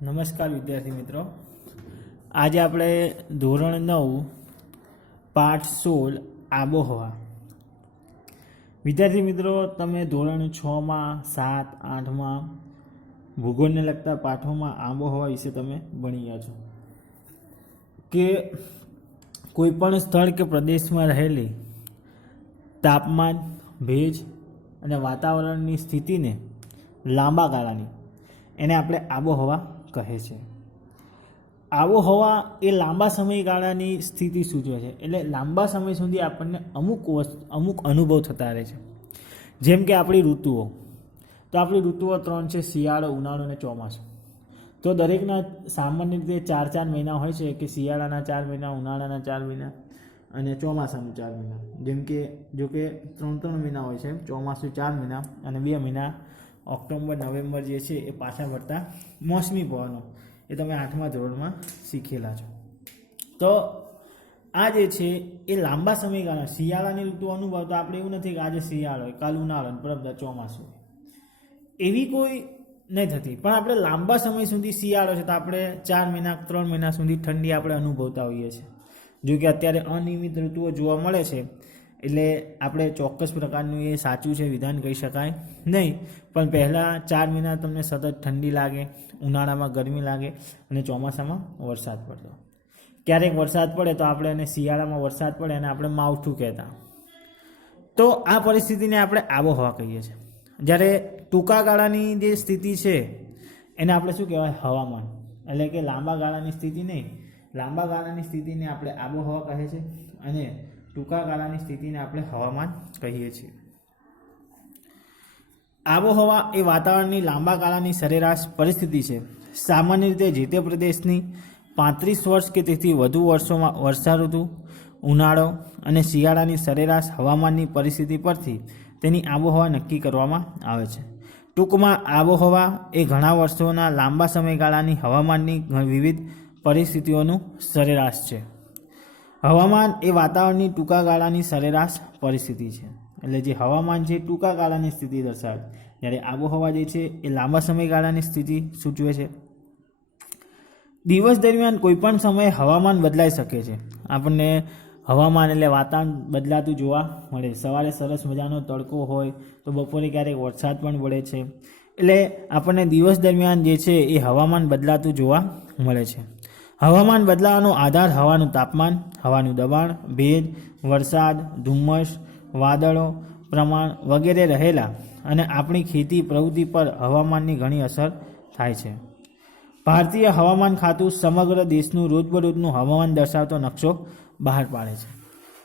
નમસ્કાર વિદ્યાર્થી મિત્રો, આજે આપણે ધોરણ 9 પાઠ 16 આબોહવા. વિદ્યાર્થી મિત્રો, તમે ધોરણ 6માં 7, 8માં ભૂગોળને લગતા પાઠોમાં આબોહવા વિશે તમે ભણી ગયા છો કે કોઈ પણ સ્થળ કે પ્રદેશમાં રહેલી તાપમાન, ભેજ અને વાતાવરણની સ્થિતિને લાંબા ગાળાની એને આપણે આબોહવા કહે છે. આબોહવા એ લાંબા સમયગાળાની સ્થિતિ સૂચવે છે, એટલે લાંબા સમય સુધી આપણને અમુક અનુભવ થતા રહે છે. જેમ કે આપણી ઋતુઓ, તો આપણી ઋતુઓ 3 છે: શિયાળો, ઉનાળો અને ચોમાસું. તો દરેકના સામાન્ય રીતે 4 મહિના હોય છે, કે શિયાળાના 4 મહિના, ઉનાળાના 4 મહિના અને ચોમાસાનું 4 મહિના. જેમ કે જો કે 3 મહિના હોય છે, ચોમાસું 4 મહિના અને 2 મહિના ઓક્ટોબર, નવેમ્બર જે છે એ પાછા વળતા મોસમી પવનો, એ તમે 8મા ધોરણમાં શીખેલા છો. તો આ જે છે એ લાંબા સમયગાળા, શિયાળાની ઋતુ અનુભવ તો આપણે એવું નથી કે આજે શિયાળો હોય, કાલ ઉનાળો, પરમ ચોમાસું, એવી કોઈ નહીં થતી. પણ આપણે લાંબા સમય સુધી શિયાળો છે તો આપણે 4 મહિના, 3 મહિના સુધી ઠંડી આપણે અનુભવતા હોઈએ છીએ. જો કે અત્યારે અનિયમિત ઋતુઓ જોવા મળે છે, એટલે આપણે ચોક્કસ પ્રકારનું એ સાચું છે વિધાન કહી શકાય નહીં. પણ પહેલાં 4 મહિના તમને સતત ઠંડી લાગે, ઉનાળામાં ગરમી લાગે અને ચોમાસામાં વરસાદ પડતો. ક્યારેક વરસાદ પડે તો આપણે એને શિયાળામાં વરસાદ પડે અને આપણે માવઠું કહેતા. તો આ પરિસ્થિતિને આપણે આબોહવા કહીએ છીએ. જ્યારે ટૂંકા ગાળાની જે સ્થિતિ છે એને આપણે શું કહેવાય? હવામાન. એટલે કે લાંબા ગાળાની સ્થિતિ નહીં, લાંબા ગાળાની સ્થિતિને આપણે આબોહવા કહે છે અને ટૂંકા ગાળાની સ્થિતિને આપણે હવામાન કહીએ છીએ. આબોહવા એ વાતાવરણની લાંબા ગાળાની સરેરાશ પરિસ્થિતિ છે. સામાન્ય રીતે જે તે પ્રદેશની 35 વર્ષ કે તેથી વધુ વર્ષોમાં વર્ષા ઋતુ, ઉનાળો અને શિયાળાની સરેરાશ હવામાનની પરિસ્થિતિ પરથી તેની આબોહવા નક્કી કરવામાં આવે છે. ટૂંકમાં આબોહવા એ ઘણા વર્ષોના લાંબા સમયગાળાની હવામાનની વિવિધ પરિસ્થિતિઓનું સરેરાશ છે. હવામાન એ વાતાવરણની ટૂંકા ગાળાની સરેરાશ પરિસ્થિતિ છે. એટલે જે હવામાન છે ટૂંકા ગાળાની સ્થિતિ દર્શાવે, જ્યારે આબોહવા જે છે એ લાંબા સમયગાળાની સ્થિતિ સૂચવે છે. દિવસ દરમિયાન કોઈપણ સમયે હવામાન બદલાઈ શકે છે. આપણને હવામાન એટલે વાતાવરણ બદલાતું જોવા મળે. સવારે સરસ મજાનો તડકો હોય તો બપોરે ક્યારેક વરસાદ પણ પડે છે. એટલે આપણને દિવસ દરમિયાન જે છે એ હવામાન બદલાતું જોવા મળે છે. હવામાન બદલાવાનો આધાર હવાનું તાપમાન, હવાનું દબાણ, ભેજ, વરસાદ, ધુમ્મસ, વાદળો, પ્રમાણ વગેરે રહેલા અને આપણી ખેતી પ્રવૃત્તિ પર હવામાનની ઘણી અસર થાય છે. ભારતીય હવામાન ખાતું સમગ્ર દેશનું રોજબરોજનું હવામાન દર્શાવતો નકશો બહાર પાડે છે.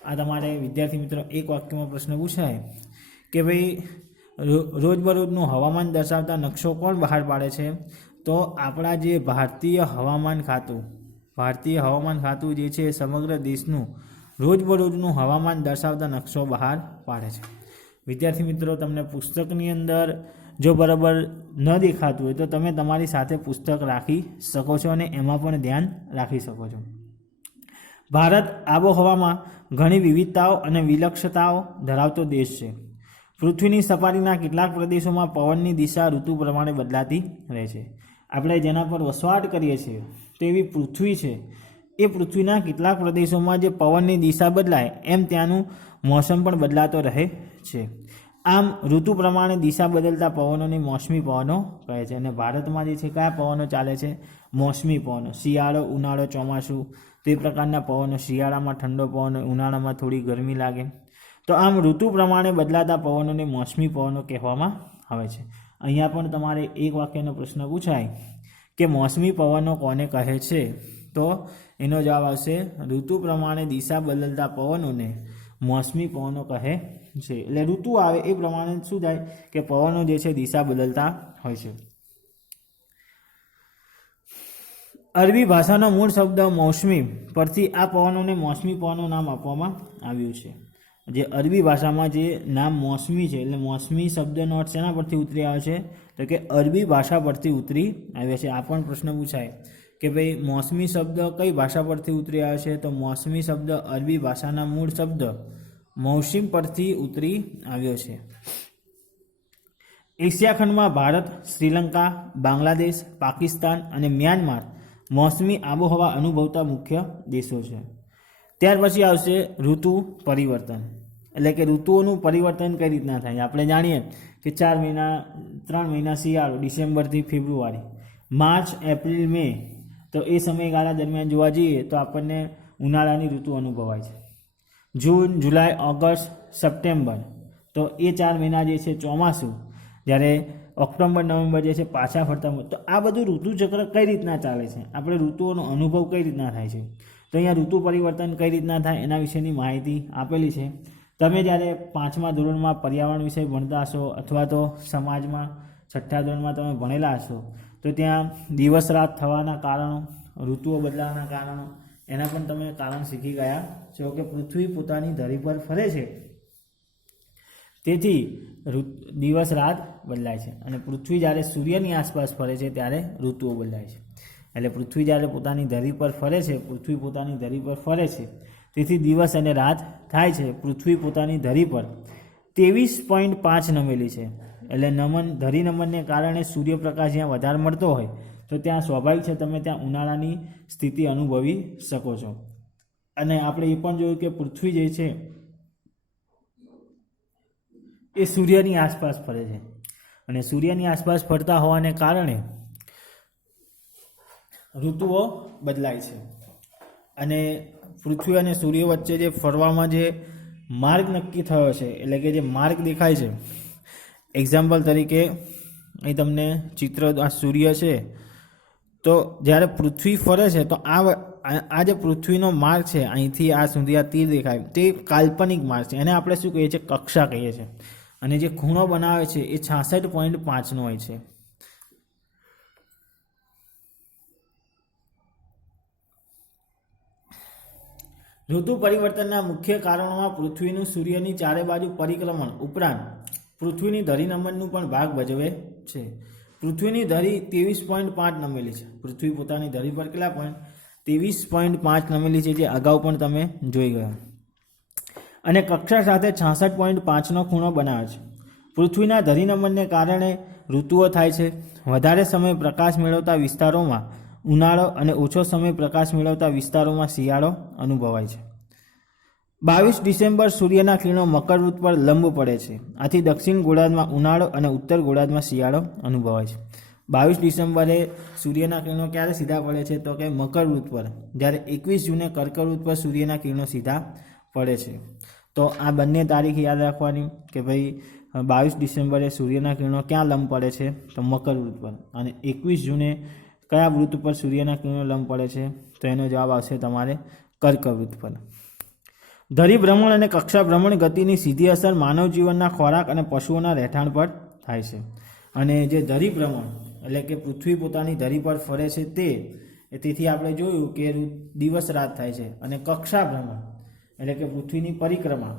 આ તમારે વિદ્યાર્થી મિત્રો એક વાક્યમાં પ્રશ્ન પૂછાય કે ભાઈ રોજબરોજનું હવામાન દર્શાવતા નકશો કોણ બહાર પાડે છે? તો આપણા જે ભારતીય હવામાન ખાતું જે છે સમગ્ર દેશનું રોજબરોજનું હવામાન દર્શાવતા નકશો બહાર પાડે છે. વિદ્યાર્થી મિત્રો, તમને પુસ્તકની અંદર જો બરાબર ન દેખાતું હોય તો તમે તમારી સાથે પુસ્તક રાખી શકો છો અને એમાં પણ ધ્યાન રાખી શકો છો. ભારત આબોહવામાં ઘણી વિવિધતાઓ અને વિલક્ષણતાઓ ધરાવતો દેશ છે. પૃથ્વીની સપાટીના કેટલાક પ્રદેશોમાં પવનની દિશા ઋતુ પ્રમાણે બદલાતી રહે છે. આપણે જેના પર વસવાટ કરીએ છીએ તેવી પૃથ્વી છે, એ પૃથ્વીના કેટલાક પ્રદેશોમાં જે પવનની દિશા બદલાય એમ ત્યાંનું મોસમ પણ બદલાતો રહે છે. આમ ઋતુ પ્રમાણે દિશા બદલતા પવનોને મોસમી પવનો કહે છે. અને ભારતમાં જે છે કયા પવનો ચાલે છે? મોસમી પવનો. શિયાળો, ઉનાળો, ચોમાસું તે પ્રકારના પવનો. શિયાળામાં ઠંડો પવન, ઉનાળામાં થોડી ગરમી લાગે. તો આમ ઋતુ પ્રમાણે બદલાતા પવનોને મોસમી પવનો કહેવામાં આવે છે. અહીંયા પણ તમારે એક વાક્યનો પ્રશ્ન પૂછાય કે મોસમી પવનો કોને કહે છે? તો એનો જવાબ આવશે ઋતુ પ્રમાણે દિશા બદલતા પવનોને મોસમી પવનો કહે છે. એટલે ઋતુ આવે એ પ્રમાણે શું થાય કે પવનો જે છે દિશા બદલતા હોય છે. અરબી ભાષાનો મૂળ શબ્દ મોસમી પરથી આ પવનોને મોસમી પવનો નામ આપવામાં આવ્યું છે. જે અરબી ભાષામાં જે નામ મોસમી છે, એટલે મોસમી શબ્દનો અર્થ શેના પરથી ઉતરી આવ્યો છે? તો કે અરબી ભાષા પરથી ઉતરી આવ્યો છે. આ પણ પ્રશ્ન પૂછાય કે ભાઈ મોસમી શબ્દ કઈ ભાષા પરથી ઉતરી આવ્યો છે? તો મોસમી શબ્દ અરબી ભાષાના મૂળ શબ્દ મૌસિમ પરથી ઉતરી આવ્યો છે. એશિયા ખંડમાં ભારત, શ્રીલંકા, બાંગ્લાદેશ, પાકિસ્તાન અને મ્યાનમાર મોસમી આબોહવા અનુભવતા મુખ્ય દેશો છે. ત્યાર પછી આવશે ઋતુ પરિવર્તન, એટલે કે ઋતુઓનું પરિવર્તન કઈ રીતના થાય. આપણે જાણીએ કે 3 મહિના શિયાળો, ડિસેમ્બરથી ફેબ્રુઆરી, માર્ચ, એપ્રિલ, મે, તો એ સમયગાળા દરમિયાન જોવા જઈએ તો આપણને ઉનાળાની ઋતુ અનુભવાય છે. જૂન, જુલાઈ, ઓગસ્ટ, સપ્ટેમ્બર, તો એ 4 મહિના જે છે ચોમાસું, જ્યારે ઓક્ટોબર, નવેમ્બર જે છે પાછા ફરતા. તો આ બધું ઋતુચક્ર કઈ રીતના ચાલે છે, આપણે ઋતુઓનો અનુભવ કઈ રીતના થાય છે, તો અહીંયા ઋતુ પરિવર્તન કઈ રીતના થાય એના વિશેની માહિતી આપેલી છે. તમે જ્યારે 5મા ધોરણમાં પર્યાવરણ વિષય ભણતા હશો અથવા તો સમાજમાં 6ઠ્ઠા ધોરણમાં તમે ભણેલા હશો તો ત્યાં દિવસ રાત થવાના કારણો, ઋતુઓ બદલાવાના કારણો, એના પણ તમે કારણ શીખી ગયા છો કે પૃથ્વી પોતાની ધરી પર ફરે છે, તેથી દિવસ રાત બદલાય છે. અને પૃથ્વી જ્યારે સૂર્યની આસપાસ ફરે છે ત્યારે ઋતુઓ બદલાય છે. એટલે પૃથ્વી જ્યારે પોતાની ધરી પર ફરે છે, પૃથ્વી પોતાની ધરી પર ફરે છે, તેથી દિવસ અને રાત થાય છે. પૃથ્વી પોતાની ધરી પર 23.5 નમેલી છે. એટલે ધરી નમનને કારણે સૂર્યપ્રકાશ જ્યાં વધારે મળતો હોય તો ત્યાં સ્વાભાવિક છે તમે ત્યાં ઉનાળાની સ્થિતિ અનુભવી શકો છો. અને આપણે એ પણ જોયું કે પૃથ્વી જે છે એ સૂર્યની આસપાસ ફરે છે, અને સૂર્યની આસપાસ ફરતા હોવાને કારણે ઋતુઓ બદલાય છે. અને પૃથ્વી અને સૂર્ય વચ્ચે જે ફરવામાં જે માર્ગ નક્કી થયો છે, એટલે કે જે માર્ગ દેખાય છે, એક્ઝામ્પલ તરીકે અહીં તમને ચિત્ર, આ સૂર્ય છે, તો જ્યારે પૃથ્વી ફરે છે તો આ જે પૃથ્વીનો માર્ગ છે અહીંથી આ સુધી આ તીર દેખાય તે કાલ્પનિક માર્ગ છે. એને આપણે શું કહીએ છીએ, કક્ષા કહીએ છીએ. અને જે ખૂણો બનાવે છે એ 66.5 હોય છે. ઋતુ પરિવર્તનના મુખ્ય કારણોમાં પૃથ્વીનું સૂર્યની ચારે બાજુ પરિક્રમણ ઉપરાંત પૃથ્વીની ધરી નમનનું પણ ભાગ ભજવે છે. પૃથ્વીની ધરી 23.5 નમેલી છે. પૃથ્વી પોતાની ધરી પર કેટલા પોઈન્ટ 23.5 નમેલી છે, જે અગાઉ પણ તમે જોઈ ગયા. અને કક્ષા સાથે 66.5નો ખૂણો બનાવે છે. પૃથ્વીના ધરી નમનને કારણે ઋતુઓ થાય છે. વધારે સમય પ્રકાશ મેળવતા વિસ્તારોમાં ઉનાળો અને ઓછો સમય પ્રકાશ મેળવતા વિસ્તારોમાં શિયાળો અનુભવાય છે. 22 ડિસેમ્બર સૂર્યના કિરણો મકરવૃત્ત પર લંબ પડે છે. આથી દક્ષિણ ગોળાર્ધમાં ઉનાળો અને ઉત્તર ગોળાર્ધમાં શિયાળો અનુભવાય છે. 22 ડિસેમ્બરે સૂર્યના કિરણો ક્યારે સીધા પડે છે, તો કે મકરવૃત્ત પર, જ્યારે 21 જૂને કર્કવૃત્ત પર સૂર્યના કિરણો સીધા પડે છે. તો આ બંને તારીખ યાદ રાખવાની કે ભાઈ 22 ડિસેમ્બરે સૂર્યના કિરણો ક્યાં લંબ પડે છે, તો મકરવૃત્ત પર, અને 21 જૂને કયા વૃત્ત પર સૂર્યના કિરણો લંબ પડે છે, તો એનો જવાબ આવશે તમારે કર્કવૃત્ત પર. ધરી ભ્રમણ અને કક્ષા ભ્રમણ ગતિની સીધી અસર માનવ જીવનના ખોરાક અને પશુઓના રહેઠાણ પર થાય છે. અને જે ધરી ભ્રમણ એટલે કે પૃથ્વી પોતાની ધરી પર ફરે છે તેથી આપણે જોયું કે દિવસ રાત થાય છે. અને કક્ષા ભ્રમણ એટલે કે પૃથ્વીની પરિક્રમા,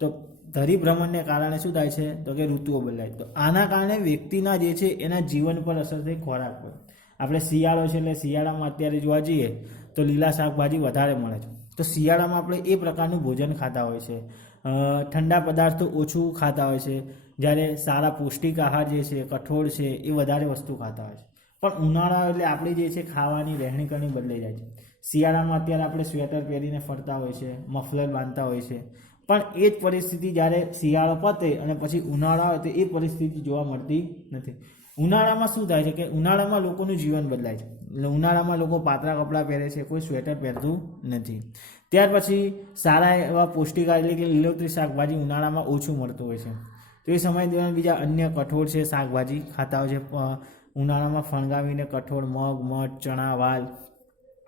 તો ધરી ભ્રમણને કારણે શું થાય છે, તો કે ઋતુઓ બદલાય. તો આના કારણે વ્યક્તિના જે છે એના જીવન પર અસર થઈ, ખોરાક પર. આપણે શિયાળો છે એટલે શિયાળામાં અત્યારે જોવા જઈએ તો લીલા શાકભાજી વધારે મળે છે, તો શિયાળામાં આપણે એ પ્રકારનું ભોજન ખાતા હોય છે. ઠંડા પદાર્થો ઓછું ખાતા હોય છે, જ્યારે સારા પૌષ્ટિક આહાર જે છે, કઠોળ છે, એ વધારે વસ્તુ ખાતા હોય છે. પણ ઉનાળા એટલે આપણી જે છે ખાવાની રહેણી કરણી બદલાઈ જાય છે. શિયાળામાં અત્યારે આપણે સ્વેટર પહેરીને ફરતા હોય છે, મફલર બાંધતા હોય છે, પણ એ જ પરિસ્થિતિ જ્યારે શિયાળો પતે અને પછી ઉનાળો આવે તો એ પરિસ્થિતિ જોવા મળતી નથી. ઉનાળામાં શું થાય છે કે ઉનાળામાં લોકોનું જીવન બદલાય છે. એટલે ઉનાળામાં લોકો પાતળા કપડાં પહેરે છે, કોઈ સ્વેટર પહેરતું નથી. ત્યાર પછી સારા એવા પૌષ્ટિક એટલે કે લીલોતરી શાકભાજી ઉનાળામાં ઓછું મળતું હોય છે, તો એ સમય દરમિયાન બીજા અન્ય કઠોળ છે, શાકભાજી ખાતા હોય છે. ઉનાળામાં ફણગાવીને કઠોળ, મગ, મઠ, ચણા, વાલ,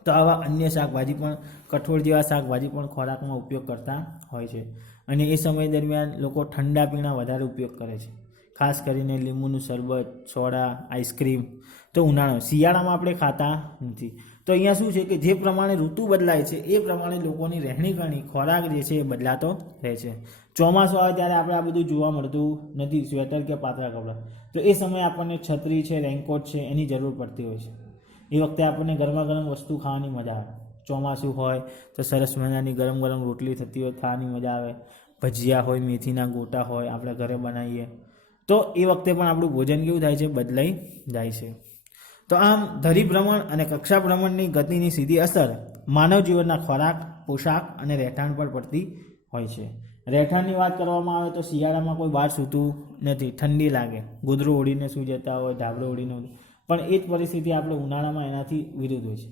તો આવા અન્ય શાકભાજી પણ, કઠોળ જેવા શાકભાજી પણ ખોરાકમાં ઉપયોગ કરતા હોય છે. અને એ સમય દરમિયાન લોકો ઠંડા પીણા વધારે ઉપયોગ કરે છે, ખાસ કરીને લીંબુનું શરબત, સોડા, આઈસ્ક્રીમ. તો શિયાળામાં આપણે ખાતા નથી. તો અહીંયા શું છે કે જે પ્રમાણે ઋતુ બદલાય છે એ પ્રમાણે લોકોની રહેણી કરણી, ખોરાક જે છે એ બદલાતો રહે છે. ચોમાસું આવે ત્યારે આપણે આ બધું જોવા મળતું નથી, સ્વેટર કે પાતળા કપડાં. તો એ સમયે આપણને છત્રી છે, રેનકોટ છે, એની જરૂર પડતી હોય છે. એ વખતે આપણને ગરમા ગરમ વસ્તુ ખાવાની મજા આવે. ચોમાસું હોય તો સરસ મજાની ગરમ ગરમ રોટલી થતી હોય, ખાવાની મજા આવે. ભજીયા હોય, મેથીના ગોટા હોય, આપણે ઘરે બનાવીએ, તો એ વખતે પણ આપણું ભોજન કેવું થાય છે, બદલાઈ જાય છે. તો આમ ધરી ભ્રમણ અને કક્ષા ભ્રમણની ગતિની સીધી અસર માનવ જીવનના ખોરાક, પોશાક અને રહેઠાણ પર પડતી હોય છે. રહેઠાણની વાત કરવામાં આવે તો શિયાળામાં કોઈ બહાર સૂતું નથી, ઠંડી લાગે, ગોદરું ઓઢીને સૂઈ જતા હોય, ધાબળો ઓઢીને, પણ એ જ પરિસ્થિતિ આપણે ઉનાળામાં એનાથી વિરુદ્ધ હોય છે.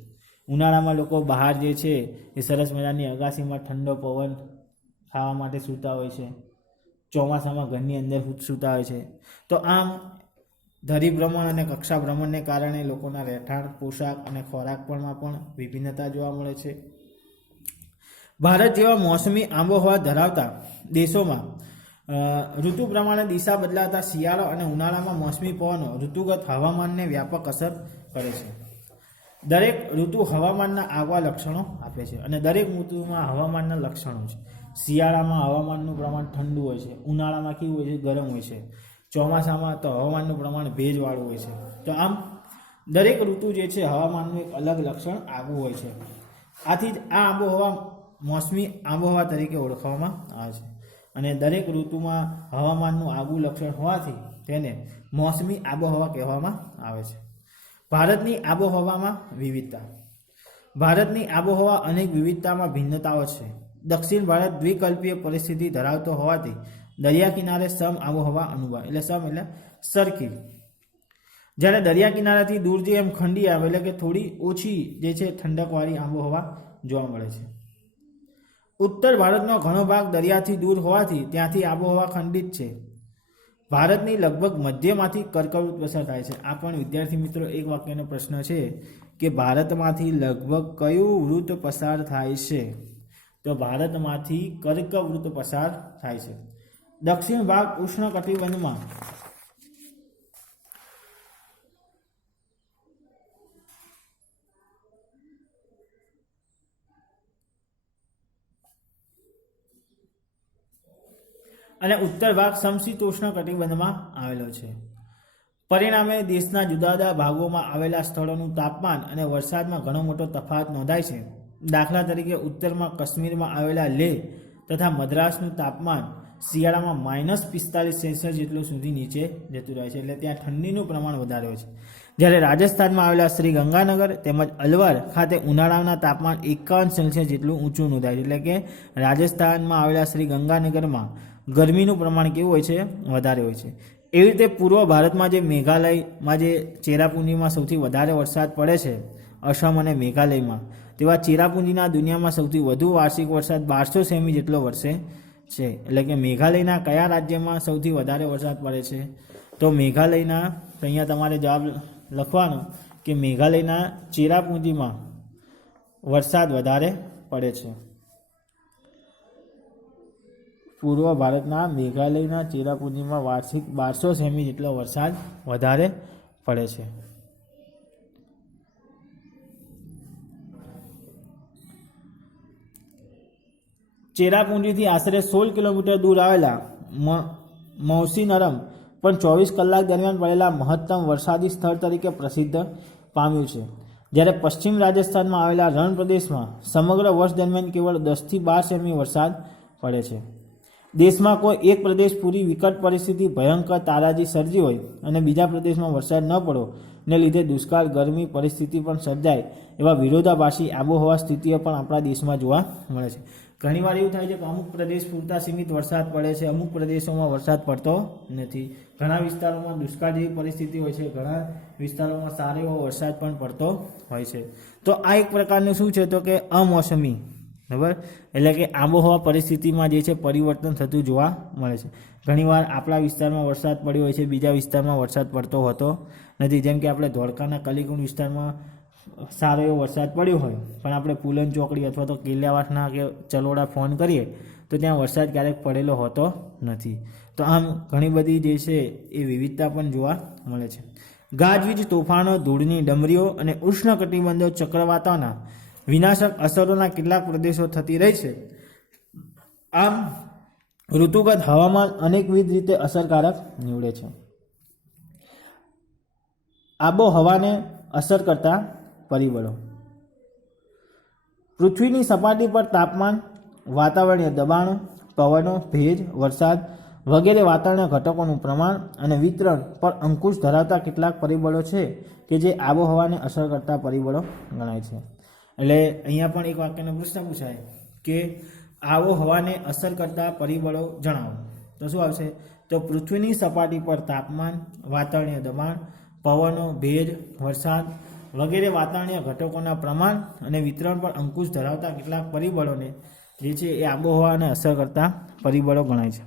ઉનાળામાં લોકો બહાર જે છે એ સરસ મજાની અગાસીમાં ઠંડો પવન ખાવા માટે સૂતા હોય છે, ચોમાસામાં ઘરની અંદર સૂતા હોય છે. તો આમ ધરી ભ્રમણ અને કક્ષા ભ્રમણને કારણે લોકોના રહેઠાણ, પોશાક અને ખોરાક પરમાં પણ વિભિન્નતા જોવા મળે છે. ભારત જેવા મોસમી આબોહવા ધરાવતા દેશોમાં ઋતુ પ્રમાણે દિશા બદલાતા શિયાળો અને ઉનાળામાં મોસમી પવનો ઋતુગત હવામાનને વ્યાપક અસર કરે છે. દરેક ઋતુ હવામાનના આગવા લક્ષણો આપે છે અને દરેક ઋતુમાં હવામાનના લક્ષણો છે. શિયાળામાં હવામાનનું પ્રમાણ ઠંડુ હોય છે, ઉનાળામાં કેવું હોય છે, ગરમ હોય છે, ચોમાસામાં તો હવામાનનું પ્રમાણ ભેજવાળું હોય છે. તો આમ દરેક ઋતુ જે છે હવામાનનું એક અલગ લક્ષણ આગવું હોય છે. આથી જ આ આબોહવા મોસમી આબોહવા તરીકે ઓળખવામાં આવે છે અને દરેક ઋતુમાં હવામાનનું આગવું લક્ષણ હોવાથી તેને મોસમી આબોહવા કહેવામાં આવે છે. ભારતની આબોહવામાં વિવિધતા. ભારતની આબોહવા અનેક વિવિધતામાં ભિન્નતાઓ છે. દક્ષિણ ભારત દ્વિકલ્પીય પરિસ્થિતિ ધરાવતો હોવાથી દરિયા કિનારે સમ આબોહવા અનુભવાય, એટલે સમ એટલે સરખી. જ્યારે દરિયા કિનારાથી દૂર જે એમ ખંડી આવે એટલે કે થોડી ઓછી જે છે ઠંડકવાળી આબોહવા જોવા મળે છે. ઉત્તર ભારતનો ઘણો ભાગ દરિયાથી દૂર હોવાથી ત્યાંથી આબોહવા ખંડિત છે. ભારતની લગભગ મધ્યમાંથી કર્કવૃત પસાર થાય છે. આ પણ વિદ્યાર્થી મિત્રો એક વાક્યનો પ્રશ્ન છે કે ભારતમાંથી લગભગ કયું વૃત્ત પસાર થાય છે? તો ભારતમાંથી કર્કવૃત પસાર થાય છે. દક્ષિણ ભાગ ઉષ્ણકટિબંધમાં અને ઉત્તર ભાગ સમશીતોષ્ણ કટિબંધમાં આવેલો છે. પરિણામે દેશના જુદા જુદા ભાગોમાં આવેલા સ્થળોનું તાપમાન અને વરસાદમાં ઘણો મોટો તફાવત નોંધાય છે. દાખલા તરીકે ઉત્તરમાં કાશ્મીરમાં આવેલા લેહ તથા મદ્રાસનું તાપમાન શિયાળામાં -45 જેટલું સુધી નીચે જતું રહે છે, એટલે ત્યાં ઠંડીનું પ્રમાણ વધારે હોય છે. જ્યારે રાજસ્થાનમાં આવેલા શ્રી ગંગાનગર તેમજ અલવર ખાતે ઉનાળાના તાપમાન 51 જેટલું ઊંચું નોંધાય છે. એટલે કે રાજસ્થાનમાં આવેલા શ્રી ગંગાનગરમાં ગરમીનું પ્રમાણ કેવું હોય છે? વધારે હોય છે. એવી રીતે પૂર્વ ભારતમાં જે મેઘાલયમાં જે ચેરાપુંજીમાં સૌથી વધારે વરસાદ પડે છે, અસમ અને મેઘાલયમાં, તેવા ચેરાપુંજીના દુનિયામાં સૌથી વધુ વાર્ષિક વરસાદ 1200 સેમી જેટલો વરસે છે. એટલે કે મેઘાલયના કયા રાજ્યમાં સૌથી વધારે વરસાદ પડે છે? તો મેઘાલયના, અહીંયા તમારે જવાબ લખવાનો કે મેઘાલયના ચેરાપુંજીમાં વરસાદ વધારે પડે છે. પૂર્વ ભારતના મેઘાલયના ચેરાપુંજીમાં વાર્ષિક 1200 સેમી જેટલો વરસાદ વધારે પડે છે. ચેરાપુંજીથી આશરે 16 કિલોમીટર દૂર આવેલા મૌસીનરમ પણ 24 કલાક દરમિયાન પડેલા મહત્તમ વરસાદી સ્થળ તરીકે પ્રસિદ્ધ પામ્યું છે. જ્યારે પશ્ચિમ રાજસ્થાનમાં આવેલા રણ પ્રદેશમાં સમગ્ર વર્ષ દરમિયાન કેવળ 10 થી 12 સેમી વરસાદ પડે છે. દેશમાં કોઈ એક પ્રદેશ પૂરી વિકટ પરિસ્થિતિ, ભયંકર તારાજી સર્જી હોય અને બીજા પ્રદેશમાં વરસાદ ન પડો ને લીધે દુષ્કાળ, ગરમી પરિસ્થિતિ પણ સર્જાય એવા વિરોધાભાસી આબોહવા સ્થિતિઓ પણ આપણા દેશમાં જોવા મળે છે. ઘણીવાર એવું થાય છે કે અમુક પ્રદેશ પૂરતા સીમિત વરસાદ પડે છે, અમુક પ્રદેશોમાં વરસાદ પડતો નથી. ઘણા વિસ્તારોમાં દુષ્કાળ જેવી પરિસ્થિતિ હોય છે, ઘણા વિસ્તારોમાં સારો એવો વરસાદ પણ પડતો હોય છે. તો આ એક પ્રકારનું શું છે? તો કે અમાસમી, બરાબર, એટલે કે આબોહવા પરિસ્થિતિમાં જે છે પરિવર્તન થતું જોવા મળે છે. ઘણીવાર આપણા વિસ્તારમાં વરસાદ પડ્યો હોય છે, બીજા વિસ્તારમાં વરસાદ પડતો હોતો નથી. જેમ કે આપણે ધોળકાના કલીકુંડ વિસ્તારમાં સારો એવો વરસાદ પડ્યો હોય, પણ આપણે પુલન ચોકડી અથવા તો કિલ્લાવાસના કે ચલોડા ફોન કરીએ તો ત્યાં વરસાદ ક્યારેક પડેલો હોતો નથી. તો આમ ઘણી બધી જે છે એ વિવિધતા પણ જોવા મળે છે. ગાજવીજ, તોફાનો, ધૂળની ડમરીઓ અને ઉષ્ણકટિબંધો ચક્રવાતોના વિનાશક અસરોના કેટલાક પ્રદેશો થતી રહી છે. આમ ઋતુગત હવામાન અનેકવિધ રીતે અસરકારક નીવડે છે. આબોહવાને અસર કરતા પરિબળો. પૃથ્વીની સપાટી પર તાપમાન, વાતાવરણીય દબાણો, પવનો, ભેજ, વરસાદ વગેરે વાતાવરણીય ઘટકોનું પ્રમાણ અને વિતરણ પર અંકુશ ધરાવતા કેટલાક પરિબળો છે કે જે આબોહવાને અસર કરતા પરિબળો ગણાય છે. એટલે અહીંયા પણ એક વાક્યનો પ્રશ્ન પૂછાય કે આબોહવાને અસર કરતા પરિબળો જણાવો, તો શું આવશે? તો પૃથ્વીની સપાટી પર તાપમાન, વાતાવરણીય દબાણ, પવનો, ભેજ, વરસાદ વગેરે વાતાવરણીય ઘટકોના પ્રમાણ અને વિતરણ પર અંકુશ ધરાવતા કેટલાક પરિબળોને જે છે એ આબોહવાને અસર કરતા પરિબળો ગણાય છે.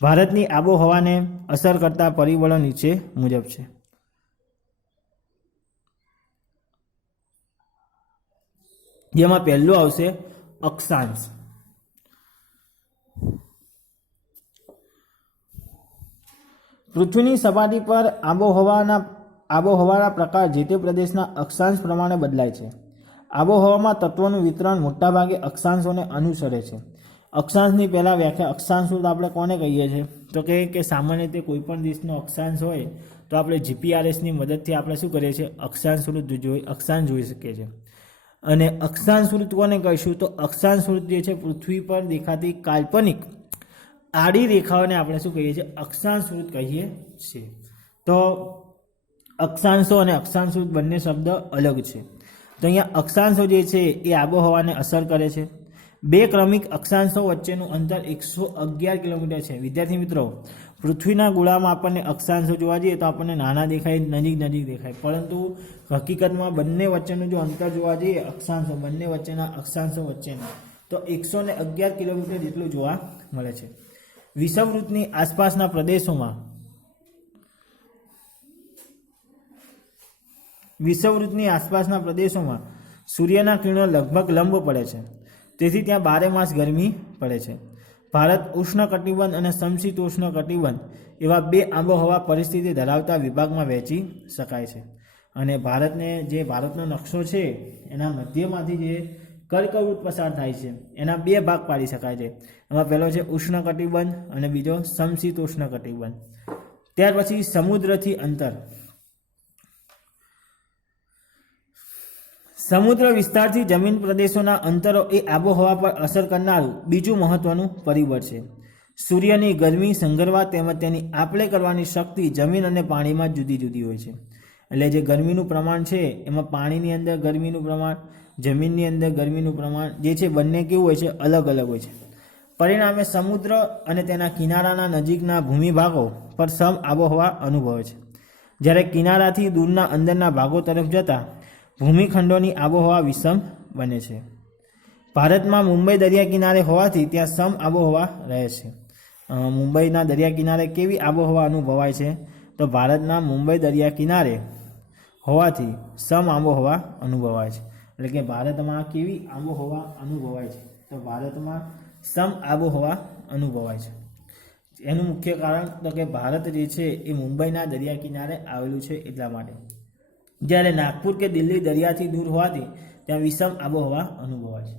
ભારતની આબોહવાને અસર કરતા પરિબળો નીચે મુજબ છે. જેમાં પહેલું આવશે અક્ષાંશ. પૃથ્વીની સપાટી પર આબોહવાના પ્રકાર જે તે પ્રદેશના અક્ષાંશ પ્રમાણે બદલાય છે. આબોહવામાં તત્વોનું વિતરણ મોટાભાગે અક્ષાંશોને અનુસરે છે. અક્ષાંશની પહેલાં વ્યાખ્યા, અક્ષાંશ આપણે કોને કહીએ છીએ? તો કે સામાન્ય રીતે કોઈ પણ દેશનો અક્ષાંશ હોય તો આપણે જીપીઆરએસની મદદથી આપણે શું કરીએ છીએ? અક્ષાંશ જોઈ શકીએ છીએ. અને અક્ષાંશ વૃત્ત કોને કહીશું? તો અક્ષાંશ વૃત્ત જે છે પૃથ્વી પર દેખાતી કાલ્પનિક આડી રેખાઓને આપણે શું કહીએ છીએ? અક્ષાંશ વૃત્ત કહીએ છીએ. તો અક્ષાંશો અને અક્ષાંશ વૃત્ત બંને શબ્દ અલગ છે. તો અહીંયા અક્ષાંશો જે છે એ આબોહવાને અસર કરે છે. બે ક્રમિક અક્ષાંશો વચ્ચેનું અંતર 111 કિલોમીટર છે. વિદ્યાર્થી મિત્રો, પૃથ્વીના ગોળામાં આપણને અક્ષાંશો જોવા જઈએ તો આપણને નાના દેખાય, નજીક દેખાય, પરંતુ હકીકતમાં બંને વચ્ચેનું જો અંતર જોવા જઈએ અક્ષાંશો, બંને વચ્ચેના અક્ષાંશો વચ્ચેનું, તો 111 કિલોમીટર જેટલું જોવા મળે છે. વિષુવવૃત્તની આસપાસના પ્રદેશોમાં સૂર્યના કિરણો લગભગ લંબ પડે છે, તેથી ત્યાં 12 માસ ગરમી પડે છે. ભારત ઉષ્ણકટિબંધ અને સમશીતોષ્ણ કટિબંધ એવા બે આબોહવા પરિસ્થિતિ ધરાવતા વિભાગમાં વહેંચી શકાય છે. અને ભારતનો નકશો છે એના મધ્યમાંથી જે કર્કવૃત્ત પસાર થાય છે એના બે ભાગ પાડી શકાય છે. એમાં પહેલો છે ઉષ્ણકટિબંધ અને બીજો સમશીતોષ્ણ કટિબંધ. ત્યાર પછી સમુદ્રથી અંતર. સમુદ્ર વિસ્તારથી જમીન પ્રદેશોના અંતરો એ આબોહવા પર અસર કરનારું બીજું મહત્વનું પરિબળ છે. સૂર્યની ગરમી સંઘરવા તેમજ તેની આપલે કરવાની શક્તિ જમીન અને પાણીમાં જુદી જુદી હોય છે. એટલે જે ગરમીનું પ્રમાણ છે એમાં પાણીની અંદર ગરમીનું પ્રમાણ, જમીનની અંદર ગરમીનું પ્રમાણ જે છે બંને કેવું હોય છે? અલગ અલગ હોય છે. પરિણામે સમુદ્ર અને તેના કિનારાના નજીકના ભૂમિભાગો પર સમ આબોહવા અનુભવે છે, જ્યારે કિનારાથી દૂરના અંદરના ભાગો તરફ જતા ભૂમિખંડોની આબોહવા વિષમ બને છે. ભારતમાં મુંબઈ દરિયા કિનારે હોવાથી ત્યાં સમ આબોહવા રહે છે. મુંબઈના દરિયા કિનારે કેવી આબોહવા અનુભવાય છે? તો ભારતના મુંબઈ દરિયા કિનારે હોવાથી સમ આબોહવા અનુભવાય છે. એટલે કે ભારતમાં કેવી આબોહવા અનુભવાય છે? તો ભારતમાં સમ આબોહવા અનુભવાય છે. એનું મુખ્ય કારણ તો કે ભારત જે છે એ મુંબઈના દરિયા કિનારે આવેલું છે એટલા માટે. જ્યારે નાગપુર કે દિલ્હી દરિયાથી દૂર હોવાથી ત્યાં વિષમ આબોહવા અનુભવાય છે.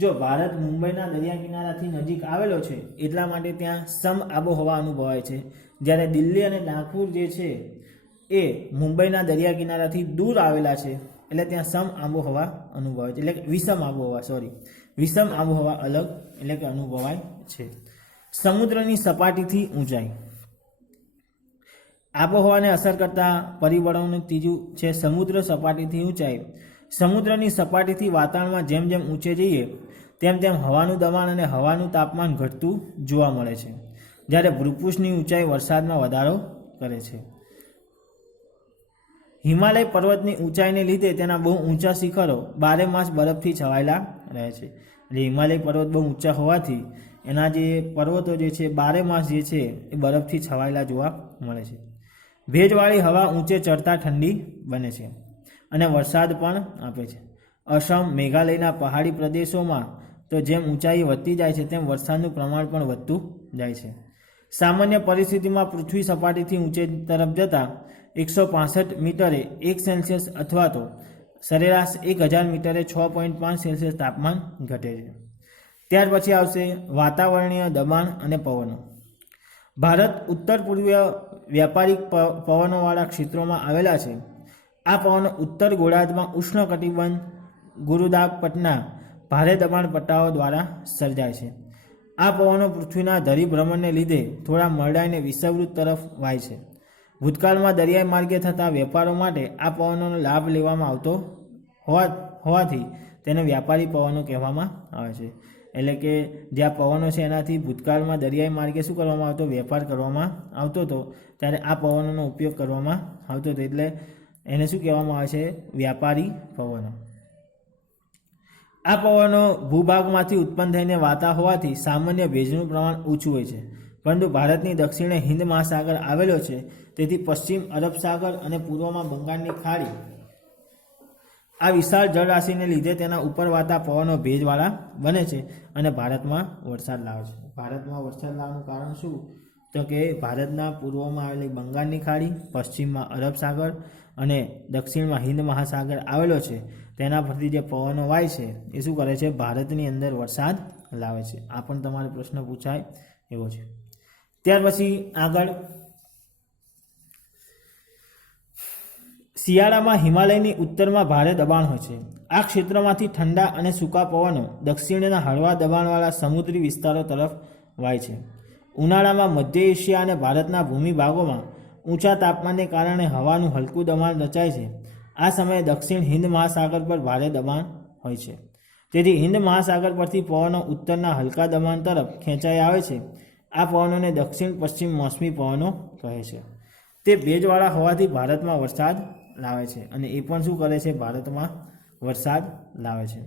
જો ભારત મુંબઈના દરિયા કિનારાથી નજીક આવેલો છે એટલા માટે ત્યાં સમ આબોહવા અનુભવાય છે, જ્યારે દિલ્હી અને નાગપુર જે છે એ મુંબઈના દરિયા કિનારાથી દૂર આવેલા છે એટલે ત્યાં સમ આબોહવા અનુભવાય છે. એટલે કે વિષમ આબોહવા અલગ એટલે કે અનુભવાય છે. સમુદ્રની સપાટીથી ઊંચાઈ. આબોહવાને અસર કરતા પરિબળોનું ત્રીજું છે સમુદ્ર સપાટીથી ઊંચાઈ. સમુદ્રની સપાટીથી વાતાવરણમાં જેમ જેમ ઊંચે જઈએ તેમ તેમ હવાનું દબાણ અને હવાનું તાપમાન ઘટતું જોવા મળે છે, જ્યારે ભૂપૃષ્ઠની ઊંચાઈ વરસાદમાં વધારો કરે છે. હિમાલય પર્વતની ઊંચાઈને લીધે તેના બહુ ઊંચા શિખરો 12 માસ બરફથી છવાયેલા રહે છે. એટલે હિમાલય પર્વત બહુ ઊંચા હોવાથી એના જે પર્વતો જે છે 12 માસ જે છે એ બરફથી છવાયેલા જોવા મળે છે. ભેજવાળી હવા ઊંચે ચડતા ઠંડી બને છે અને વરસાદ પણ આપે છે. અસમ, મેઘાલયના પહાડી પ્રદેશોમાં તો જેમ ઊંચાઈ વધતી જાય છે તેમ વરસાદનું પ્રમાણ પણ વધતું જાય છે. સામાન્ય પરિસ્થિતિમાં પૃથ્વી સપાટીથી ઊંચે તરફ જતાં 165 મીટરે 1 સેલ્સિયસ અથવા તો સરેરાશ 1000 મીટરે 6.5 સેલ્સિયસ તાપમાન ઘટે છે. ત્યાર પછી આવશે વાતાવરણીય દબાણ અને પવનો. ભારત ઉત્તર પૂર્વીય વ્યાપારિક પવનોવાળા ક્ષેત્રોમાં આવેલા છે. આ પવનો ઉત્તર ગોળાર્ધમાં ઉષ્ણકટિબંધ ગુરુદાબ પટ્ટના ભારે દબાણ પટ્ટાઓ દ્વારા સર્જાય છે. આ પવનો પૃથ્વીના ધરીભ્રમણને લીધે થોડા મરડાઈને વિષુવવૃત્ત તરફ વાય છે. ભૂતકાળમાં દરિયાઈ માર્ગે થતા વેપારો માટે આ પવનોનો લાભ લેવામાં આવતો હોવાથી તેને વ્યાપારી પવનો કહેવામાં આવે છે. એટલે કે જે આ પવનો છે એનાથી ભૂતકાળમાં દરિયાઈ માર્ગે શું કરવામાં આવતો, વેપાર કરવામાં આવતો હતો, ત્યારે આ પવનોનો ઉપયોગ કરવામાં આવતો હતો, એટલે એને શું કહેવામાં આવે છે, વ્યાપારી પવનો. આ પવનો ભૂભાગમાંથી ઉત્પન્ન થઈને વાતા હોવાથી સામાન્ય ભેજનું પ્રમાણ ઓછું હોય છે, પરંતુ ભારતની દક્ષિણે હિન્દ મહાસાગર આવેલો છે, તેથી પશ્ચિમ અરબ સાગર અને પૂર્વમાં બંગાળની ખાડી આ વિશાળ જળરાશિને લીધે તેના ઉપર વાતા પવનો ભેજવાળા બને છે અને ભારતમાં વરસાદ લાવે છે. ભારતમાં વરસાદ લાવવાનું કારણ શું, તો કે ભારતના પૂર્વમાં આવેલી બંગાળની ખાડી, પશ્ચિમમાં અરબ સાગર અને દક્ષિણમાં હિન્દ મહાસાગર આવેલો છે, તેના પરથી જે પવનો વાય છે એ શું કરે છે, ભારતની અંદર વરસાદ લાવે છે. આ પણ તમારે પ્રશ્ન પૂછાય એવો છે. ત્યાર પછી આગળ શિયાળામાં હિમાલયની ઉત્તરમાં ભારે દબાણ હોય છે. આ ક્ષેત્રમાંથી ઠંડા અને સૂકા પવનો દક્ષિણના હળવા દબાણવાળા સમુદ્રી વિસ્તારો તરફ વાય છે. ઉનાળામાં મધ્ય એશિયા અને ભારતના ભૂમિ ભાગોમાં ઊંચા તાપમાનને કારણે હવાનું હલકું દબાણ રચાય છે. આ સમયે દક્ષિણ હિન્દ મહાસાગર પર ભારે દબાણ હોય છે, તેથી હિન્દ મહાસાગર પરથી પવનો ઉત્તરના હલકા દબાણ તરફ ખેંચાઈ આવે છે. આ પવનોને દક્ષિણ પશ્ચિમ મોસમી પવનો કહે છે. તે ભેજવાળા હોવાથી ભારતમાં વરસાદ લાવે છે અને એ પણ શું કરે છે, ભારતમાં વરસાદ લાવે છે.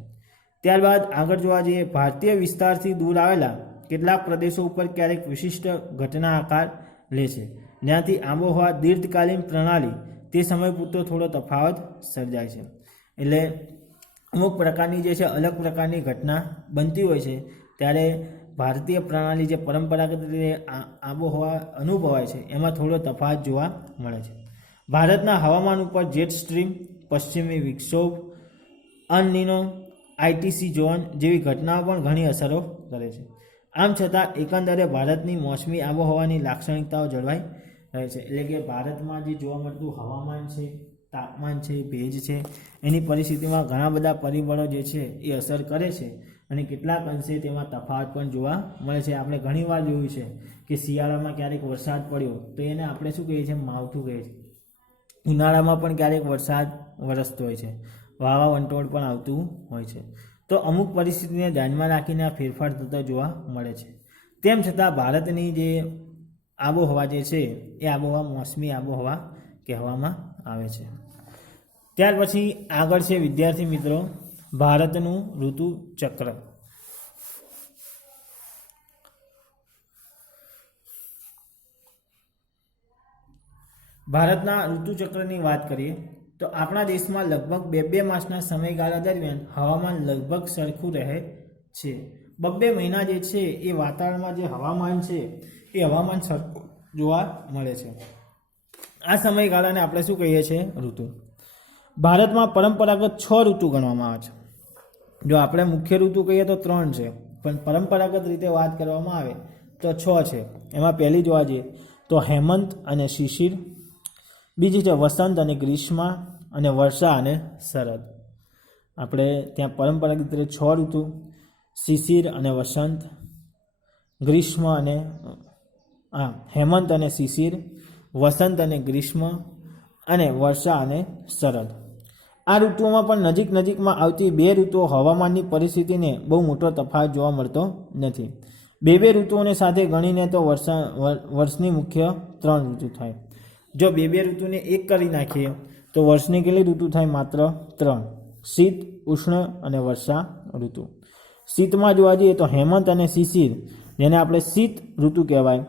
ત્યારબાદ આગળ જોવા જઈએ, ભારતીય વિસ્તારથી દૂર આવેલા કેટલાક પ્રદેશો ઉપર ક્યારેક વિશિષ્ટ ઘટના આકાર લે છે, જ્યાંથી આબોહવા દીર્ઘકાલીન પ્રણાલી તે સમય પૂરતો થોડો તફાવત સર્જાય છે. એટલે અમુક પ્રકારની જે છે અલગ પ્રકારની ઘટના બનતી હોય છે, ત્યારે ભારતીય પ્રણાલી જે પરંપરાગત રીતે આબોહવા અનુભવાય છે એમાં થોડો તફાવત જોવા મળે છે. ભારતના હવામાન ઉપર જેટ સ્ટ્રીમ, પશ્ચિમી વિક્ષોભ, અનનિનો, આઈટીસી ઝોન જેવી ઘટનાઓ પણ ઘણી અસરો કરે છે. આમ છતાં એકંદરે ભારતની મોસમી આબોહવાની લાક્ષણિકતાઓ જળવાઈ રહે છે. એટલે કે ભારતમાં જે જોવા મળતું હવામાન છે, તાપમાન છે, ભેજ છે, એની પરિસ્થિતિમાં ઘણા બધા પરિબળો જે છે એ અસર કરે છે અને કેટલાક અંશે તેમાં તફાવત પણ જોવા મળે છે. આપણે ઘણીવાર જોયું છે કે શિયાળામાં ક્યારેક વરસાદ પડ્યો તો એને આપણે શું કહીએ છીએ, માવઠું કહીએ છીએ. ઉનાળામાં પણ ક્યારેક વરસાદ વરસતો હોય છે, વાવા વંટોળ પણ આવતું હોય છે. તો અમુક પરિસ્થિતિને ધ્યાનમાં રાખીને આ ફેરફાર થતો જોવા મળે છે. તેમ છતાં ભારતની જે આબોહવા જે છે એ આબોહવા મોસમી આબોહવા કહેવામાં આવે છે. ત્યાર પછી આગળ છે વિદ્યાર્થી મિત્રો, ભારતનું ઋતુ ચક્ર. ભારતના ઋતુચક્રની વાત કરીએ તો આપણા દેશમાં લગભગ બે માસના સમયગાળા દરમિયાન હવામાન લગભગ સરખું રહે છે. બબ્બે મહિના જે છે એ વાતાવરણમાં જે હવામાન છે એ હવામાન સરખું જોવા મળે છે. આ સમયગાળાને આપણે શું કહીએ છીએ, ઋતુ. ભારતમાં પરંપરાગત 6 ઋતુ ગણવામાં આવે છે. જો આપણે મુખ્ય ઋતુ કહીએ તો 3 છે, પણ પરંપરાગત રીતે વાત કરવામાં આવે તો 6 છે. એમાં પહેલી જોવા જઈએ તો હેમંત અને શિશિર, બીજી છે વસંત અને ગ્રીષ્મ, અને વર્ષા અને શરદ. આપણે ત્યાં પરંપરાગત રીતે 6 ઋતુ, શિશિર અને વસંત, ગ્રીષ્મ અને હેમંત અને શિશિર, વસંત અને ગ્રીષ્મ, અને વર્ષા અને શરદ. આ ઋતુઓમાં પણ નજીકમાં આવતી 2 ઋતુઓ હવામાનની પરિસ્થિતિને બહુ મોટો તફાવત જોવા મળતો નથી. બે ઋતુઓને સાથે ગણીને તો વર્ષની મુખ્ય 3 ઋતુ થાય. જો બે ઋતુને એક કરી નાખીએ તો વર્ષની કેટલી ઋતુ થાય, માત્ર 3: શીત, ઉષ્ણ અને વર્ષા ઋતુ. શીતમાં જોવા જઈએ તો હેમંત અને શિશિર, જેને આપણે શીત ઋતુ કહેવાય,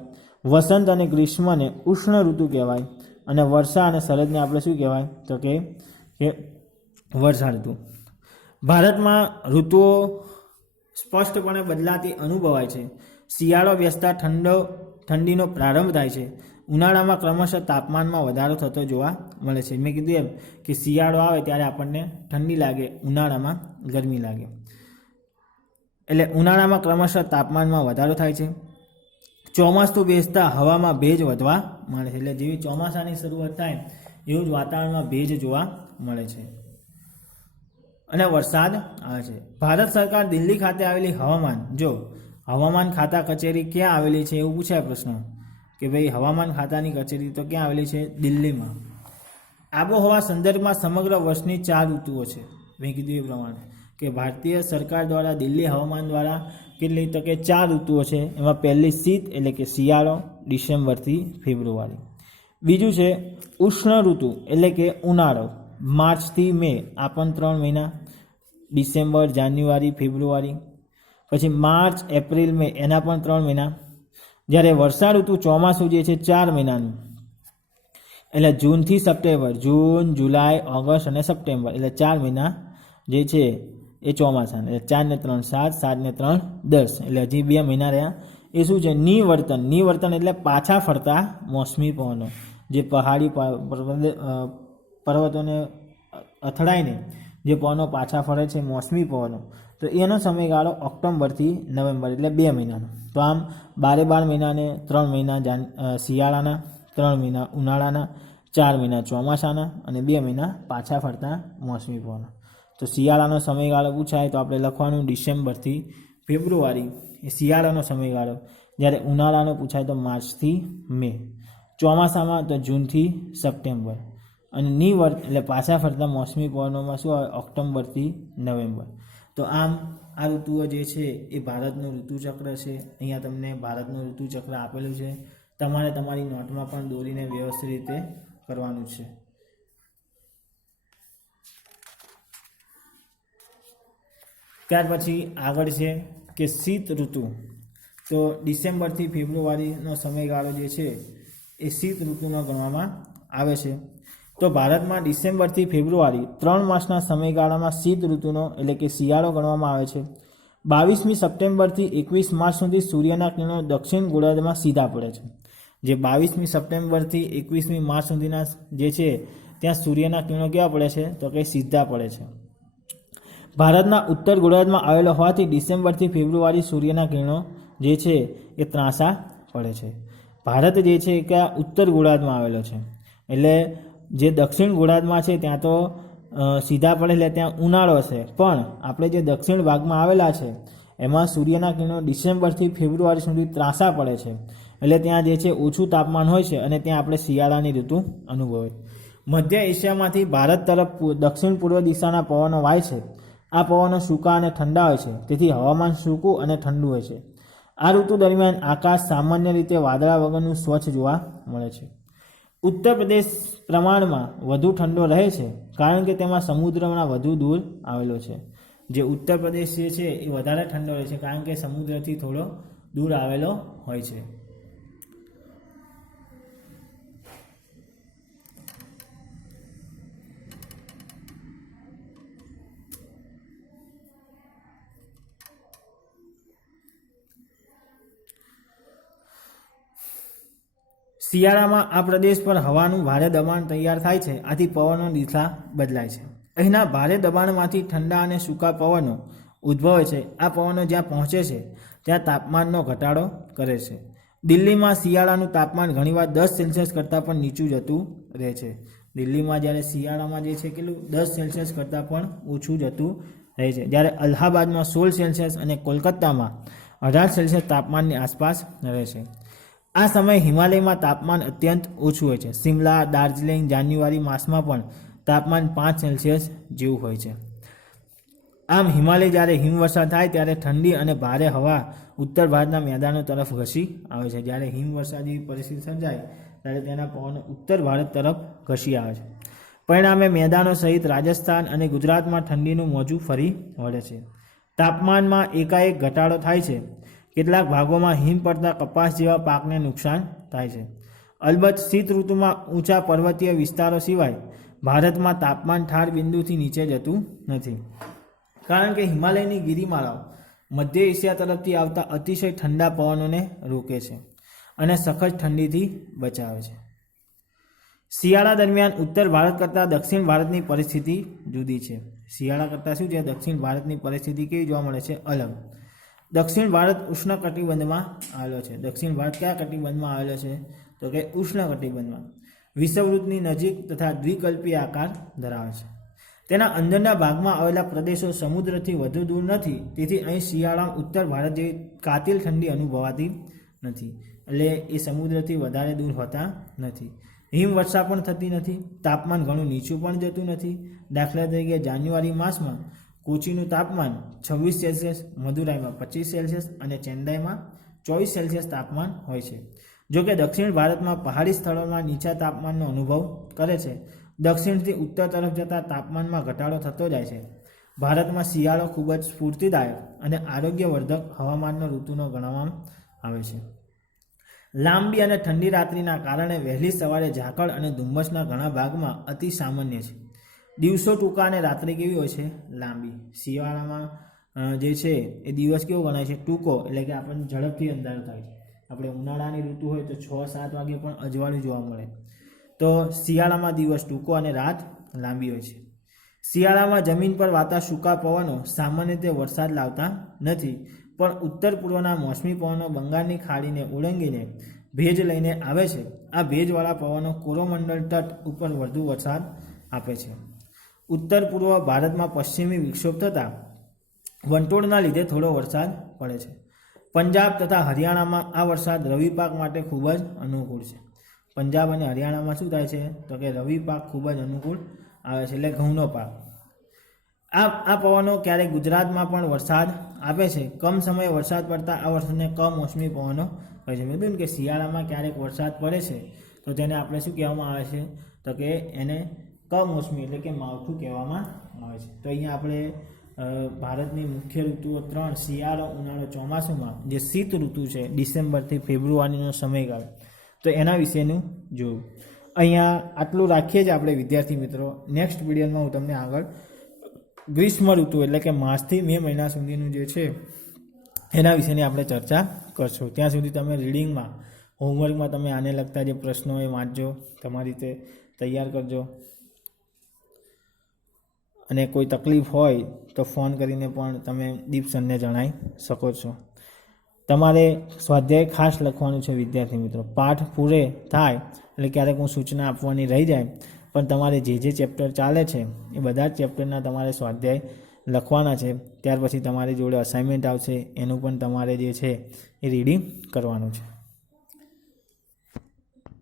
વસંત અને ગ્રીષ્મને ઉષ્ણ ઋતુ કહેવાય, અને વર્ષા અને શરદને આપણે શું કહેવાય, તો કે વર્ષા ઋતુ. ભારતમાં ઋતુઓ સ્પષ્ટપણે બદલાતી અનુભવાય છે. શિયાળો બેસતા ઠંડીનો પ્રારંભ થાય છે. ઉનાળામાં ક્રમશઃ તાપમાનમાં વધારો થતો જોવા મળે છે. મેં કીધું એમ કે શિયાળો આવે ત્યારે આપણને ઠંડી લાગે, ઉનાળામાં ગરમી લાગે. એટલે ઉનાળામાં ક્રમશઃ તાપમાનમાં વધારો થાય છે. ચોમાસું બેસતા હવામાં ભેજ વધવા મળે છે. એટલે જેવી ચોમાસાની શરૂઆત થાય એવું જ વાતાવરણમાં ભેજ જોવા મળે છે અને વરસાદ આવે છે. ભારત સરકાર દિલ્હી ખાતે આવેલી હવામાન હવામાન ખાતા કચેરી ક્યાં આવેલી છે એવું પૂછાય પ્રશ્ન કે ભાઈ હવામાન ખાતાની કચેરી તો ક્યાં આવેલી છે? દિલ્હીમાં. આબોહવા સંદર્ભમાં સમગ્ર વર્ષની 4 ઋતુઓ છે. મેં કીધું એ પ્રમાણે કે ભારતીય સરકાર દ્વારા દિલ્હી હવામાન દ્વારા કેટલી તો કે 4 ઋતુઓ છે. એમાં પહેલી શીત એટલે કે શિયાળો, ડિસેમ્બરથી ફેબ્રુઆરી. બીજું છે ઉષ્ણ ઋતુ એટલે કે ઉનાળો, માર્ચથી મે, આ પણ 3 મહિના. ડિસેમ્બર, જાન્યુઆરી, ફેબ્રુઆરી. પછી માર્ચ, એપ્રિલ, મે, એના પણ 3 મહિના. જ્યારે વર્ષા ઋતુ ચોમાસું જે છે 4 મહિનાનું, એટલે જૂનથી સપ્ટેમ્બર, જૂન, જુલાઈ, ઓગસ્ટ અને સપ્ટેમ્બર, એટલે 4 મહિના જે છે એ ચોમાસાના. એટલે 4 ને 3 7, 7 ને 3 10, એટલે હજી 2 મહિના રહ્યા. એ શું છે? નિવર્તન. નિવર્તન એટલે પાછા ફરતા મોસમી પવનો, જે પહાડી પર્વતોને અથડાઈને જે પવનો પાછા ફરે છે, મોસમી પવનો, તો એનો સમયગાળો ઓક્ટોબરથી નવેમ્બર, એટલે 2 મહિનાનો. તો આમ 12 મહિનાને 3 મહિના શિયાળાના, 3 મહિના ઉનાળાના, 4 મહિના ચોમાસાના અને 2 મહિના પાછા ફરતા મોસમી પવનો. તો શિયાળાનો સમયગાળો પૂછાય તો આપણે લખવાનું ડિસેમ્બરથી ફેબ્રુઆરી, એ શિયાળાનો સમયગાળો. જ્યારે ઉનાળાનો પૂછાય તો માર્ચથી મે. ચોમાસામાં તો જૂનથી સપ્ટેમ્બર. અને નિવર્ત એટલે પાછા ફરતા મોસમી પવનોમાં શું આવે? ઓક્ટોબરથી નવેમ્બર. તો આમ આ ઋતુઓ જે છે એ ભારતનું ઋતુચક્ર છે. અહીંયા તમને ભારતનું ઋતુચક્ર આપેલું છે. તમારે તમારી નોટમાં પણ દોરીને વ્યવસ્થિત રીતે કરવાનું છે. ત્યાર પછી આગળ છે કે શીત ઋતુ. તો ડિસેમ્બરથી ફેબ્રુઆરીનો સમયગાળો જે છે એ શીત ઋતુનો ગણવામાં આવે છે. તો ભારતમાં ડિસેમ્બરથી ફેબ્રુઆરી 3 માસના સમયગાળામાં શીત ઋતુનો એટલે કે શિયાળો ગણવામાં આવે છે. 22મી સપ્ટેમ્બરથી 21 માર્ચ સુધી સૂર્યના કિરણો દક્ષિણ ગોળાર્ધમાં સીધા પડે છે. જે 22મી સપ્ટેમ્બરથી 21મી માર્ચ સુધીના જે છે ત્યાં સૂર્યના કિરણો કેવા પડે છે? તો કે સીધા પડે છે. ભારતના ઉત્તર ગોળાર્ધમાં આવેલો હોવાથી ડિસેમ્બરથી ફેબ્રુઆરી સૂર્યના કિરણો જે છે એ ત્રાંસા પડે છે. ભારત જે છે કે આ ઉત્તર ગોળાર્ધમાં આવેલો છે, એટલે જે દક્ષિણ ગોળાર્ધમાં છે ત્યાં તો સીધા પડે એટલે ત્યાં ઉનાળો છે. પણ આપણે જે દક્ષિણ ભાગમાં આવેલા છે એમાં સૂર્યના કિરણો ડિસેમ્બરથી ફેબ્રુઆરી સુધી ત્રાંસા પડે છે, એટલે ત્યાં જે છે ઓછું તાપમાન હોય છે અને ત્યાં આપણે શિયાળાની ઋતુ અનુભવે. મધ્ય એશિયામાંથી ભારત તરફ દક્ષિણ પૂર્વ દિશાના પવનો વાય છે. આ પવનો સૂકા અને ઠંડા હોય છે, તેથી હવામાન સૂકું અને ઠંડુ હોય છે. આ ઋતુ દરમિયાન આકાશ સામાન્ય રીતે વાદળા વગરનું સ્વચ્છ જોવા મળે છે. ઉત્તર પ્રદેશ પ્રમાણમાં વધુ ઠંડો રહે છે, કારણ કે તેમાં સમુદ્રના વધુ દૂર આવેલો છે. જે ઉત્તર પ્રદેશ જે છે એ વધારે ઠંડો રહે છે, કારણ કે સમુદ્રથી થોડો દૂર આવેલો હોય છે. શિયાળામાં આ પ્રદેશ પર હવાનું ભારે દબાણ તૈયાર થાય છે, આથી પવનોની દિશા બદલાય છે. અહીંના ભારે દબાણમાંથી ઠંડા અને સૂકા પવનો ઉદ્ભવે છે. આ પવનો જ્યાં પહોંચે છે ત્યાં તાપમાનનો ઘટાડો કરે છે. દિલ્હીમાં શિયાળાનું તાપમાન ઘણીવાર 10 સેલ્સિયસ કરતાં પણ નીચું જતું રહે છે. દિલ્હીમાં જ્યારે શિયાળામાં જે છે કેટલું 10 સેલ્સિયસ કરતાં પણ ઓછું જતું રહે છે. જ્યારે અલ્હાબાદમાં 16 સેલ્સિયસ અને કોલકાતામાં 18 સેલ્સિયસ તાપમાનની આસપાસ રહે છે. આ સમયે હિમાલયમાં તાપમાન અત્યંત ઓછું હોય છે. શિમલા, દાર્જિલિંગ જાન્યુઆરી માસમાં પણ તાપમાન 5 સેલ્સિયસ જેવું હોય છે. આમ હિમાલય જ્યારે હિમવર્ષા થાય ત્યારે ઠંડી અને ભારે હવા ઉત્તર ભારતના મેદાનો તરફ ઘસી આવે છે. જ્યારે હિમવર્ષા જેવી પરિસ્થિતિ સર્જાય ત્યારે તેના પવનો ઉત્તર ભારત તરફ ઘસી આવે છે. પરિણામે મેદાનો સહિત રાજસ્થાન અને ગુજરાતમાં ઠંડીનું મોજું ફરી વળે છે. તાપમાનમાં એકાએક ઘટાડો થાય છે. કેટલાક ભાગોમાં હિમ પડતા કપાસ જેવા પાકને નુકસાન થાય છે. અલબત્ત શીત ઋતુમાં ઊંચા પર્વતીય વિસ્તારો સિવાય ભારતમાં તાપમાન ઠાર બિંદુથી નીચે જતું નથી, કારણ કે હિમાલયની ગિરિમાળાઓ મધ્ય એશિયા તરફથી આવતા અતિશય ઠંડા પવનોને રોકે છે અને સખત ઠંડીથી બચાવે છે. શિયાળા દરમિયાન ઉત્તર ભારત કરતાં દક્ષિણ ભારતની પરિસ્થિતિ જુદી છે. શિયાળા કરતાં શું છે? દક્ષિણ ભારતની પરિસ્થિતિ કેવી જોવા મળે છે? અલગ. દક્ષિણ ભારત ઉષ્ણકટિબંધમાં આવેલો છે. દક્ષિણ ભારત કયા કટિબંધમાં આવેલો છે? તો કે ઉષ્ણકટિબંધમાં. વિષુવવૃત્તની નજીક તથા દ્વિકલ્પી આકાર ધરાવે છે. તેના અંદરના ભાગમાં આવેલા પ્રદેશો સમુદ્રથી વધુ દૂર નથી, તેથી અહીં શિયાળામાં ઉત્તર ભારત જેવી કાતિલ ઠંડી અનુભવાતી નથી. એટલે એ સમુદ્રથી વધારે દૂર હોતા નથી. હિમવર્ષા પણ થતી નથી. તાપમાન ઘણું નીચું પણ જતું નથી. દાખલા તરીકે જાન્યુઆરી માસમાં કોચીનું તાપમાન 26 સેલ્સિયસ, મદુરાઈમાં 25 સેલ્સિયસ અને ચેન્નાઈમાં 24 સેલ્સિયસ તાપમાન હોય છે. જો કે દક્ષિણ ભારતમાં પહાડી સ્થળોમાં નીચા તાપમાનનો અનુભવ કરે છે. દક્ષિણથી ઉત્તર તરફ જતા તાપમાનમાં ઘટાડો થતો જાય છે. ભારતમાં શિયાળો ખૂબ જ સ્ફૂર્તિદાયક અને આરોગ્યવર્ધક હવામાનનો ઋતુનો ગણવામાં આવે છે. લાંબી અને ઠંડી રાત્રિના કારણે વહેલી સવારે ઝાકળ અને ધુમ્મસના ઘણા ભાગમાં અતિ સામાન્ય છે. દિવસો ટૂંકા અને રાત્રિ કેવી હોય છે? લાંબી. શિયાળામાં જે છે એ દિવસ કેવો ગણાય છે? ટૂંકો, એટલે કે આપણને ઝડપથી અંધારું થાય છે. આપણે ઉનાળાની ઋતુ હોય તો 6-7 વાગે પણ અજવાળું જોવા મળે. તો શિયાળામાં દિવસ ટૂંકો અને રાત લાંબી હોય છે. શિયાળામાં જમીન પર વાતા સૂકા પવનો સામાન્ય રીતે વરસાદ લાવતા નથી, પણ ઉત્તર પૂર્વના મોસમી પવનો બંગાળની ખાડીને ઓળંગીને ભેજ લઈને આવે છે. આ ભેજવાળા પવનો કોરોમંડળ તટ ઉપર વધુ વરસાદ આપે છે. ઉત્તર પૂર્વ ભારતમાં પશ્ચિમી વિક્ષોભ થતાં વંટોળના લીધે થોડો વરસાદ પડે છે. પંજાબ તથા હરિયાણામાં આ વરસાદ રવિ પાક માટે ખૂબ જ અનુકૂળ છે. પંજાબ અને હરિયાણામાં શું થાય છે? તો કે રવિ પાક ખૂબ જ અનુકૂળ આવે છે, એટલે ઘઉંનો પાક. આ પવનો ક્યારેક ગુજરાતમાં પણ વરસાદ આપે છે. કમ સમયે વરસાદ પડતા આ વરસાદને કમોસમી પવનો કહે છે. મેં કીધું કે શિયાળામાં ક્યારેક વરસાદ પડે છે તો તેને આપણે શું કહેવામાં આવે છે? તો કે એને કમોસમી એટલે કે માવઠું કહેવામાં આવે છે. તો અહીંયા આપણે ભારતની મુખ્ય ઋતુઓ 3 શિયાળો, ઉનાળો, ચોમાસુમાં જે શીત ઋતુ છે ડિસેમ્બરથી ફેબ્રુઆરીનો સમયગાળો, તો એના વિશેનું જોયું. અહીંયા આટલું રાખીએ જ આપણે વિદ્યાર્થી મિત્રો. નેક્સ્ટ વિડીયોમાં હું તમને આગળ ગ્રીષ્મ ઋતુ એટલે કે માર્ચથી મે મહિના સુધીનું જે છે એના વિશેની આપણે ચર્ચા કરશું. ત્યાં સુધી તમે રીડિંગમાં, હોમવર્કમાં તમે આને લગતા જે પ્રશ્નો એ વાંચજો, તમારી રીતે તૈયાર કરજો. અને કોઈ તકલીફ હોય તો ફોન કરીને પણ તમે દીપ સરને જણાવી શકો છો. તમારે સ્વાધ્યાય ખાસ લખવાનું છે વિદ્યાર્થી મિત્રો. પાઠ પૂરે થાય એટલે ક્યારેક હું સૂચના આપવાની રહી જાય, પણ તમારે જે ચેપ્ટર ચાલે છે એ બધા જ ચેપ્ટરના તમારે સ્વાધ્યાય લખવાના છે. ત્યાર પછી તમારી જોડે અસાઇનમેન્ટ આવશે, એનું પણ તમારે જે છે એ રીડિંગ કરવાનું છે.